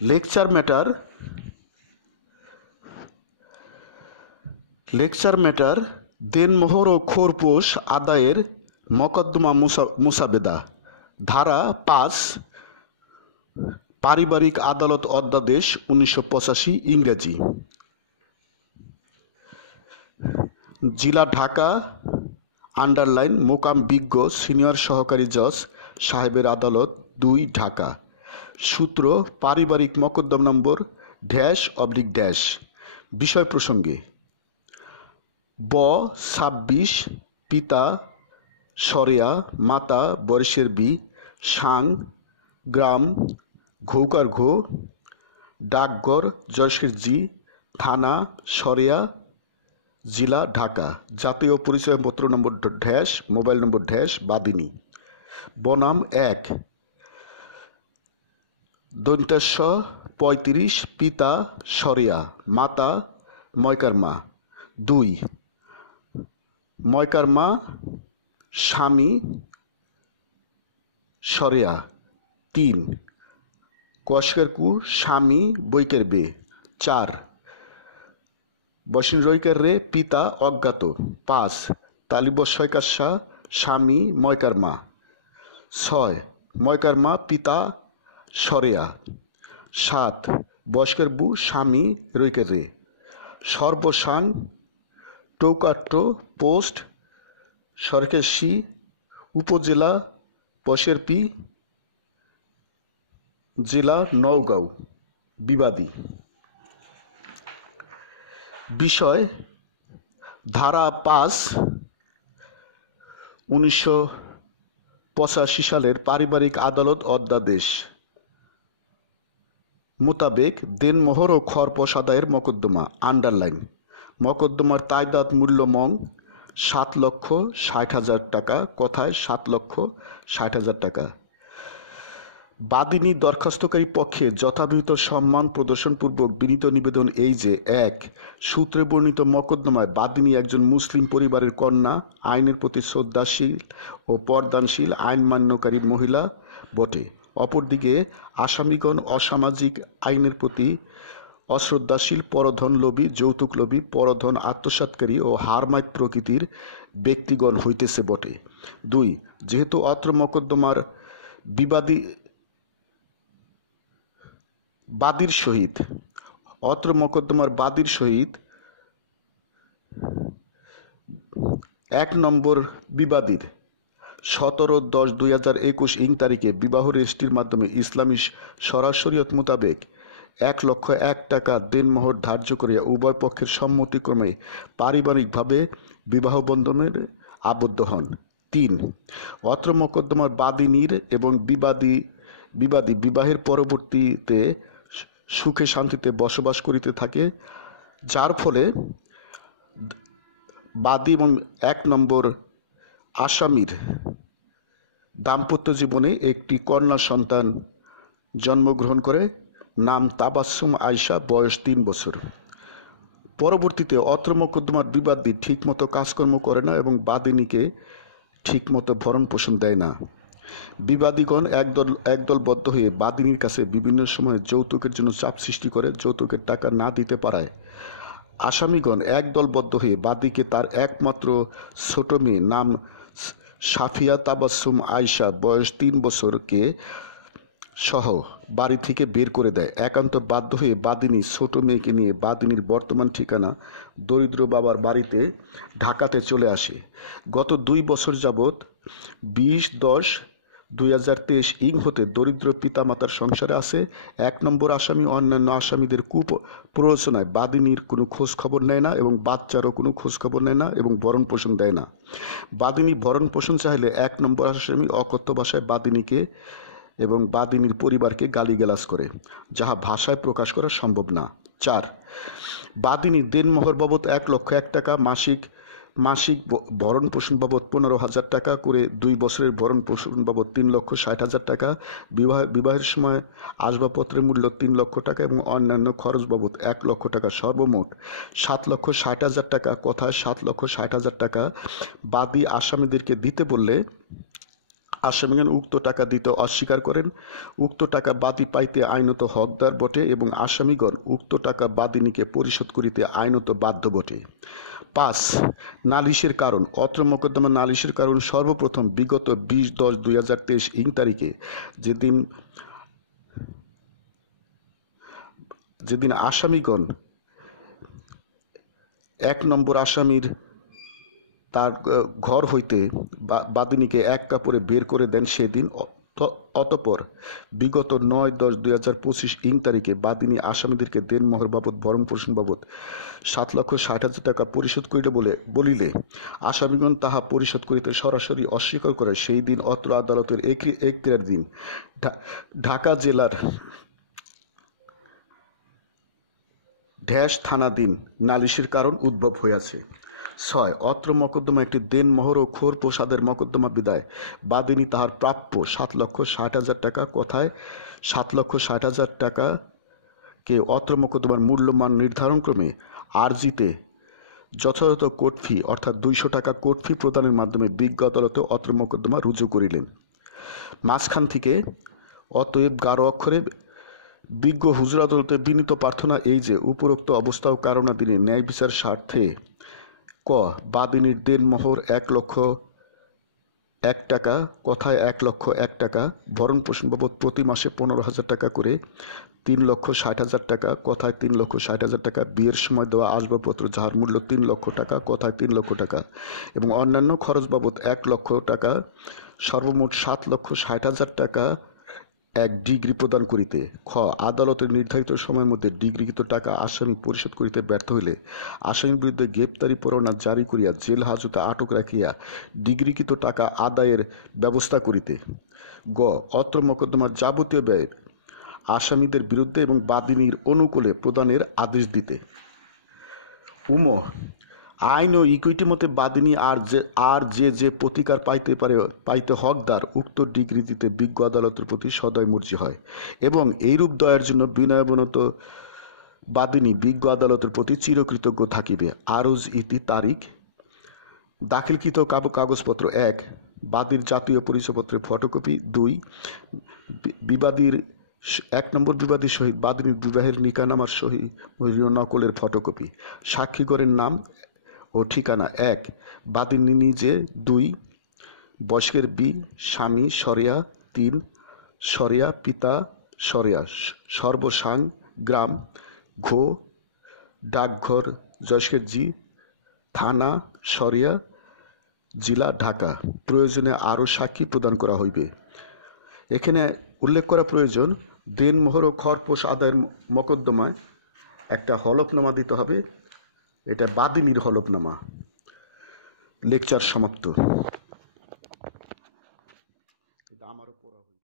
Lecture matter দেনমোহর ও খোরপোশ আদায়ের মকদ্দমা মুসাবেদা। ধারা ৫ পারিবারিক আদালত অধ্যাদেশ ১৯৮৫ ইংরেজি। জেলা ঢাকা আন্ডারলাইন মোকাম বিজ্ঞ সিনিয়র সহকারী জজ সাহেবের আদালত ২ ঢাকা। সূত্র পারিবারিক মকদ্দমা নম্বর --। বিষয় প্রসঙ্গে ব ২৬ পিতা সরেয়া মাতা বর্ষের বি সাং গ্রাম ঘৌকার ঘো ডাকঘর জয়সের জি থানা সরেয়া জেলা ঢাকা। জাতীয় পরিচয়পত্র নম্বর -- মোবাইল নম্বর -- বাদিনী। বনাম ১ দন্তেশ্ব ৩৫ পিতা সরেয়া মাতা ময়কারমা। ২ ময়কারমা স্বামী সরেয়া। ৩ কশকেরকু স্বামী বৈকের বে। ৪ বসিন রৈকের রে পিতা অজ্ঞাত। ৫ তালিবস্বয়কাশা স্বামী ময়কারমা। ৬ ময়কারমা পিতা সরেয়া। ৭ বয়স্কের বু স্বামী রৈকের রে। সর্বসাং টৌকাট্ট পোস্ট সরকেশি উপজেলা বসের পি জেলা নওগাঁও। বিবাদী। বিষয় ধারা ৫ ১৯৮৫ সালের পারিবারিক আদালত অধ্যাদেশ মোতাবেক দেনমোহর ও খরপোশ আদায়ের মকদ্দমা আন্ডারলাইন। মকদ্দমার তাইদাদ মূল্য মং ৭,৬০,০০০ টাকা, কথায় ৭,৬০,০০০ টাকা। বাদিনী দরখাস্তকারী পক্ষে যথাবিহিত সম্মান প্রদর্শনপূর্বক বিনীত নিবেদন এই যে ১ সূত্রে বর্ণিত মকদ্দমায় বাদিনী একজন মুসলিম পরিবারের কন্যা, আইনের প্রতি শ্রদ্ধাশীল ও পর্দানশীল আইন মান্যকারী মহিলা বটে। অপরদিকে আসামিগণ অসামাজিক, আইনের প্রতি অশ্রদ্ধাশীল, পরধন লোভী, যৌতুক লোভী, পরধন আত্মসাৎকারী ও হারমাইত প্রকৃতির ব্যক্তিগণ হইতেছে বটে। ২ যেহেতু অত্র মকদ্দমার বাদীর সহিত ১ নম্বর বিবাদীর ১৭/১০/২০২১ ইং তারিখে বিবাহ রেজিস্ট্রির মাধ্যমে ইসলামী শরীয়ত মোতাবেক ১,০০,০০০ টাকা দেনমোহর ধার্য করিয়া উভয় পক্ষের সম্মতিক্রমে পারিবারিকভাবে বিবাহ বন্ধনের আবদ্ধ হন। ৩ অত্র মকদ্দমার বাদিনীর এবং বিবাদী বিবাহের পরবর্তীতে সুখে শান্তিতে বসবাস করিতে থাকে, যার ফলে বাদী এবং ১ নম্বর আসামির দাম্পত্য জীবনে একটি কন্যা সন্তান জন্মগ্রহণ করে, নাম তাবাসসুম আয়শা, বয়স ৩ বছর। পরবর্তীতে অত্র মকদ্দমার বিবাদী ঠিকমতো কাজকর্ম করে না এবং বাদিনীকে ঠিকমতো ভরণ পোষণ দেয় না। বিবাদীগণ একদলবদ্ধ হয়ে বাদিনীর কাছে বিভিন্ন সময়ে যৌতুকের জন্য চাপ সৃষ্টি করে। যৌতুকের টাকা না দিতে পারায় আসামিগণ একদলবদ্ধ হয়ে বাদীকে তার একমাত্র ছোট মেয়ে, নাম সাফিয়া তাবাসসুম আয়শা, বয়স ৩ বছরকে সহ বাড়ি থেকে বের করে দেয়। একান্ত বাধ্য হয়ে বাদিনী ছোট মেয়েকে নিয়ে বাদিনীর বর্তমান ঠিকানা দরিদ্র বাবার বাড়িতে ঢাকাতে চলে আসে। গত 2 বছর যাবৎ 20/10/2023 ইং হতে দরিদ্র পিতামাতার সংসারে আছে। ১ নম্বর আসামি অন্যান্য আসামিদের প্ররোচনায় বাদিনীর কোনো খোঁজ খবর নেয় না এবং বাচ্চারও কোনো খোঁজ খবর নেয় না এবং ভরণ পোষণ দেয় না। বাদিনী ভরণ পোষণ চাইলে ১ নম্বর আসামি অকথ্য ভাষায় বাদিনীকে এবং বাদিনীর পরিবারকে গালিগালাজ করে, যাহা ভাষায় প্রকাশ করা সম্ভব না। ৪ বাদিনী দেনমোহর বাবদ ১,০০,০০০ টাকা, মাসিক ভরণ পোষণ বাবদ ১৫,০০০ টাকা করে, 2 বছরের ভরণ পোষণ বাবদ ৩,৬০,০০০ টাকা, বিবাহের সময় আসবাবপত্রের মূল্য ৩ লক্ষ টাকা এবং অন্যান্য খরচ বাবদ ১ লক্ষ টাকা, সর্বমোট ৭,৬০,০০০ টাকা, কথায় ৭,৬০,০০০ টাকা বাদী আসামিদেরকে দিতে বললে আসামিগণ উক্ত টাকা দিতে অস্বীকার করেন, উক্ত টাকা বাদী পাইতে আইনত হকদার বটে এবং আসামিগণ উক্ত টাকা বাদিনীকে পরিশোধ করিতে আইনত বাধ্য বটে। 5. নালিশের কারণ। অত্র মোকদ্দমা নালিশের কারণ সর্বপ্রথম বিগত 20-10-2023 ইং তারিখে যেদিন আসামিগণ 1 নম্বর আসামির তার ঘর হইতে বাদিনীকে এক কাপড়ে বের করে দেন সেদিন। অতঃপর বিগত 9-10-2025 ইং তারিখে বাদিনী আসামিদেরকে দেনমোহর বাবদ ভরণ পোষণ বাবদ 7,60,000 টাকা পরিশোধ করিতে বলিলে আসামিগণ তাহা পরিশোধ করিতে সরাসরি অস্বীকার করে সেই দিন অত্র আদালতের এখতিয়ার দিন ঢাকা জেলার থানাধীন নালিশের কারণ উদ্ভব হইয়াছে। 6. অত্র মকদ্দমা একটি দেনমোহর ও খোর প্রসাদের মকদ্দমা বিদায় বাদিনী তাহার প্রাপ্য 7,60,000 টাকা কথায় 7,60,000 টাকাকে অত্র মকদ্দমার মূল্যমান নির্ধারণক্রমে আর্জিতে যথাযথ কোর্ট ফি অর্থাৎ 200 টাকা কোর্ট ফি প্রদানের মাধ্যমে বিজ্ঞ আদালতে অত্র মকদ্দমা রুজু করিলেন। মাঝখান থেকে অতএব 11 অক্ষরে বিজ্ঞ হুজুর আদালতে বিনীত প্রার্থনা এই যে উপরোক্ত অবস্থা ও কারণাধীনে ন্যায় বিচার স্বার্থে ক বাদিনীর দেনমোহর 1,01 টাকা কথায় 1,01 টাকা ভরণ পোষণ বাবদ প্রতি মাসে 15,000 টাকা করে 3,60,000 টাকা কথায় 3,60,000 টাকা বিয়ের সময় দেওয়া আসবাবপত্র যাহার মূল্য 3 লক্ষ টাকা কথায় 3 লক্ষ টাকা এবং অন্যান্য খরচ বাবদ 1 লক্ষ টাকা সর্বমোট 7,60,000 টাকা এক ডিগ্রি প্রদান করিতে। খ আদালতের নির্ধারিত সময়ের মধ্যে ডিগ্রিকৃত টাকা আসামি পরিশোধ করিতে ব্যর্থ হইলে আসামির বিরুদ্ধে গ্রেপ্তারি পরোয়ানা জারি করিয়া জেল হাজতে আটক রাখিয়া ডিগ্রিকৃত টাকা আদায়ের ব্যবস্থা করিতে। গ অত্র মকদ্দমার যাবতীয় ব্যয় আসামিদের বিরুদ্ধে এবং বাদিনীর অনুকূলে প্রদানের আদেশ দিতে। উম আইন ও ইকুইটি মতে বাদিনী আর যে প্রতিকার পাইতে হকদার উক্ত ডিগ্রি দিতে বিজ্ঞ আদালতের প্রতি সদয় মর্জি হয় এবং এইরূপ দয়ার জন্য বিনয়াবনত বাদিনী বিজ্ঞ আদালতের প্রতি চিরকৃতজ্ঞ থাকিবে। আরজ ইতি তারিখ দাখিলকৃত কাগজপত্র 1 বাদীর জাতীয় পরিচয়পত্রের ফটোকপি 2 বিবাদীর 1 নম্বর বিবাদীর সহিত বাদিনীর বিবাহের নিকাহনামার সহি নকলের ফটোকপি সাক্ষীগণের নাম ও ঠিকানা 1 বাদিনী নিজে 2 বয়স্কের বি স্বামী সরিয়া 3 সরিয়া পিতা সরিয়া সর্বসাং গ্রাম ঘো ডাকঘর জয়স্কের জি থানা সরিয়া জেলা ঢাকা। প্রয়োজনে আরও সাক্ষী প্রদান করা হইবে। এখানে উল্লেখ করা প্রয়োজন দেনমোহর ও খরপোশ আদায়ের মকদ্দমায় একটা হলফনামা দিতে হবে, এটা বাদিনীর হলফনামা। লেকচার সমাপ্ত।